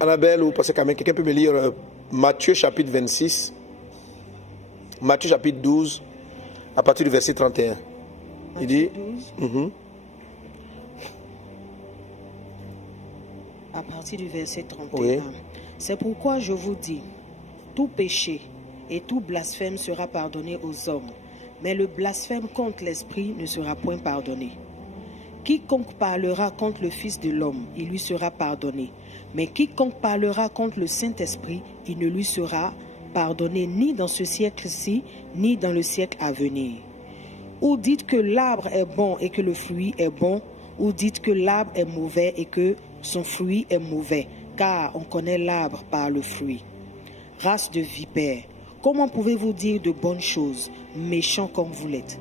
Annabelle ou Pasteur Kamel, quelqu'un peut me lire Matthieu chapitre 26, Matthieu chapitre 12, à partir du verset 31. Il dit... À partir du verset 31. Oui. C'est pourquoi je vous dis, tout péché et tout blasphème sera pardonné aux hommes, mais le blasphème contre l'Esprit ne sera point pardonné. Quiconque parlera contre le Fils de l'homme, il lui sera pardonné. Mais quiconque parlera contre le Saint-Esprit, il ne lui sera pardonné ni dans ce siècle-ci, ni dans le siècle à venir. Ou dites que l'arbre est bon et que le fruit est bon, ou dites que l'arbre est mauvais et que son fruit est mauvais, car on connaît l'arbre par le fruit. Race de vipères, comment pouvez-vous dire de bonnes choses, méchants comme vous l'êtes?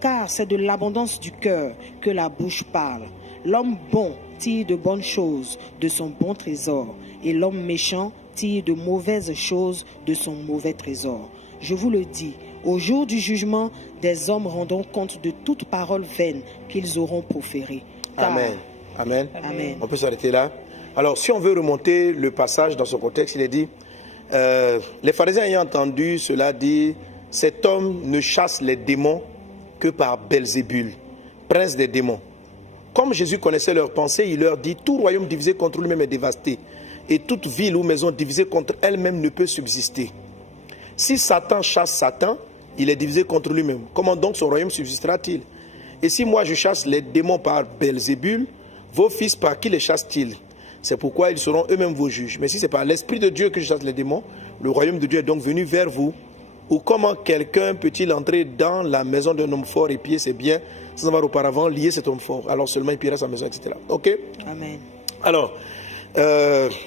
Car c'est de l'abondance du cœur que la bouche parle. L'homme bon tire de bonnes choses de son bon trésor, et l'homme méchant tire de mauvaises choses de son mauvais trésor. Je vous le dis, au jour du jugement, des hommes rendront compte de toute parole vaine qu'ils auront proférée. Amen. Amen. Amen. On peut s'arrêter là. Alors, si on veut remonter le passage dans son contexte, il est dit, les pharisiens ayant entendu cela dit, cet homme ne chasse les démons que par Belzébul, prince des démons. Comme Jésus connaissait leurs pensées, il leur dit, tout royaume divisé contre lui-même est dévasté, et toute ville ou maison divisée contre elle-même ne peut subsister. Si Satan chasse Satan, il est divisé contre lui-même. Comment donc son royaume subsistera-t-il? Et si moi je chasse les démons par Belzébul, vos fils par qui les chassent-ils? C'est pourquoi ils seront eux-mêmes vos juges. Mais si c'est par l'Esprit de Dieu que je chasse les démons, le royaume de Dieu est donc venu vers vous. Ou comment quelqu'un peut-il entrer dans la maison d'un homme fort et piller ses biens sans avoir auparavant lié cet homme fort? Alors seulement il pillera sa maison, etc. Ok? Amen. Alors,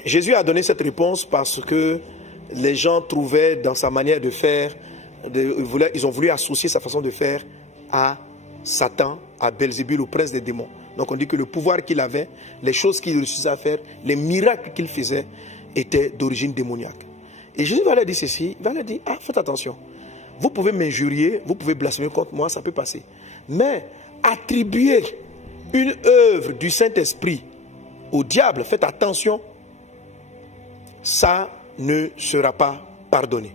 Jésus a donné cette réponse parce que les gens trouvaient dans sa manière de faire, ils ont voulu associer sa façon de faire à Satan, à Belzébul, au prince des démons. Donc on dit que le pouvoir qu'il avait, les choses qu'il réussissait à faire, les miracles qu'il faisait étaient d'origine démoniaque. Et Jésus va leur dire ceci, il va leur dire, faites attention, vous pouvez m'injurier, vous pouvez blasphémer contre moi, ça peut passer. Mais attribuer une œuvre du Saint-Esprit au diable, faites attention, ça ne sera pas pardonné.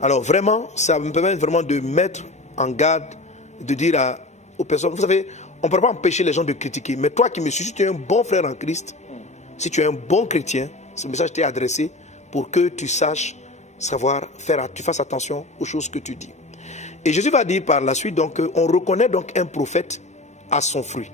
Alors vraiment, ça me permet vraiment de mettre en garde, de dire aux personnes, vous savez, on ne peut pas empêcher les gens de critiquer, mais toi qui me suis, si tu es un bon frère en Christ, si tu es un bon chrétien, ce message t'est adressé pour que tu saches tu fasses attention aux choses que tu dis. Et Jésus va dire par la suite, donc, on reconnaît donc un prophète à son fruit.